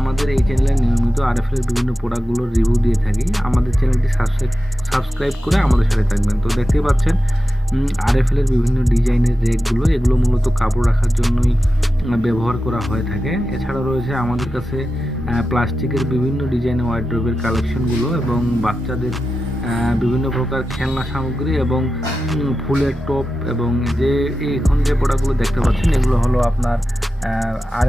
আমাদের এই চ্যানেলে নিয়মিত আরএফএল এর বিভিন্ন প্রোডাক্টগুলোর রিভিউ দিয়ে থাকি। আমাদের চ্যানেলটি সাবস্ক্রাইব করে আমাদের সাথে থাকবেন। তো দেখতেই পাচ্ছেন আরএফএল এর বিভিন্ন ডিজাইনের রেকগুলো, এগুলো মূলত কাপড় রাখার জন্যই ব্যবহার করা হয়ে থাকে। এছাড়াও রয়েছে আমাদের কাছে প্লাস্টিকের বিভিন্ন ডিজাইনের ওয়ার্ড্রোবের কালেকশনগুলো এবং বাচ্চাদের বিভিন্ন প্রকার খেলনা সামগ্রী এবং ফুলের টপ, এবং যে এখন যে প্রোডাক্টগুলো দেখতে পাচ্ছেন এগুলো হলো আপনার আর